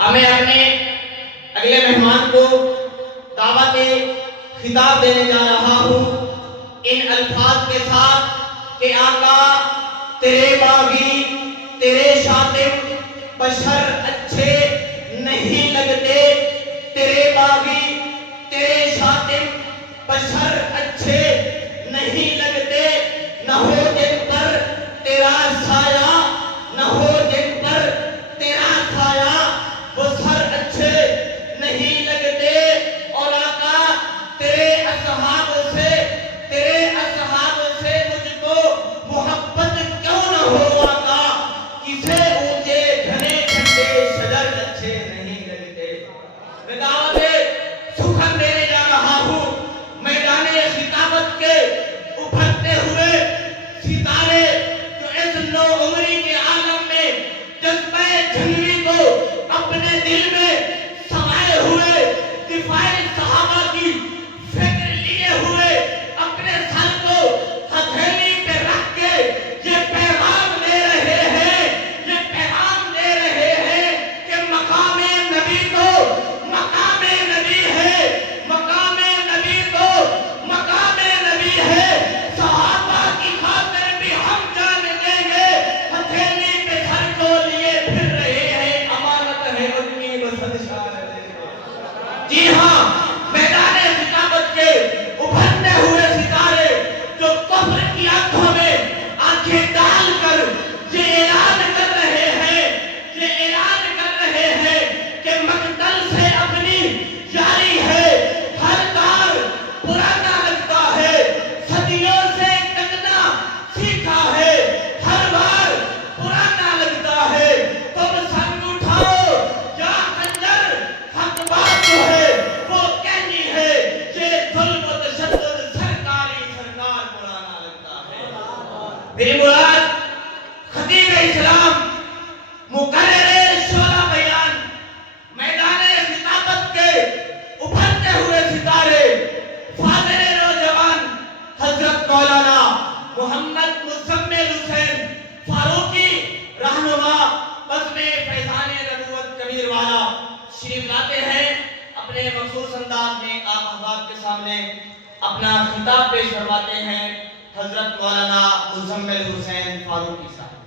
اب میں اپنے اگلے مہمان کو دعوت خطاب دینے جا رہا ہوں ان الفاظ کے ساتھ کہ آقا تیرے باغی تیرے شاطر بشر اچھے نہیں لگتے، تیرے باغی تیرے شاطر بشر اچھے نہیں لگتے، نہ ہو جن پر تیرا سایہ، نہ ہو جن پر تیرا سایہ وہ سر اچھے نہیں لگتے۔ اور آقا تیرے اصحاب سے مجھ کو محبت کیوں نہ ہو آقا، کسے اونچے گھنے ٹھنڈے شجر اچھے نہیں لگتے۔ میں دعوت سخن دینے جا رہا ہوں میدان خطابت کے ابھرتے ہوئے ستارے جو اس نو عمری کے عالم میں جذبہ جنوی کو اپنے دل میں سمائے ہوئے، دفاع صحابہ کی فکر لیے ہوئے، اپنے سر کو ہتھیلی پہ رکھ کے یہ پیغام دے رہے ہیں، یہ پیغام دے رہے ہیں کہ مقام نبی تو مقام نبی ہے، مقام نبی تو مقام نبی ہے، صحابہ کی خاطر بھی ہم جان دیں گے، ہتھیلی پہ سر کو لیے پھر رہے ہیں، امانت ہے ان کی بسد شان دے گے۔ جی ہاں، میدان خطابت کے ابھرتے ہوئے ستارے جو کفر کی آنکھوں میں آنکھیں ڈال کر یہ اعلان کر رہے ہیں، یہ اعلان کر رہے ہیں کہ مقتل سے اپنی یاری ہے، ہر دار پرانا لگتا ہے، صدیوں سے ٹکنا سیکھا ہے، ہر بار پرانا لگتا ہے، تم سنگ اٹھاؤ یا خنجر، حق بات جو ہے وہ کہنی ہے، یہ ظلم و تشدد سرکار پرانا لگتا ہے۔ میری مراد خطیب اسلام مقرر شعلہ بیان میدان خطابت کے ابھرتے ہوئے ستارے فاضل نوجوان حضرت مولانا محمد مزمل حسین فاروقی رہنما بزم فیضان نبوت کبیر والا شریف لاتے ہیں، اپنے مخصوص انداز میں آپ احباب کے سامنے اپنا خطاب پیش کرواتے ہیں حضرت مولانا مزمل حسین فاروقی صاحب۔